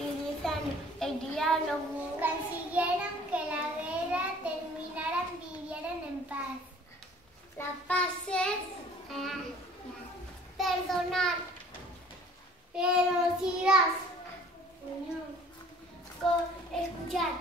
utilizando el diálogo, consiguieron que la guerra terminara, vivieran en paz. La paz es perdonar, generosidad, escuchar.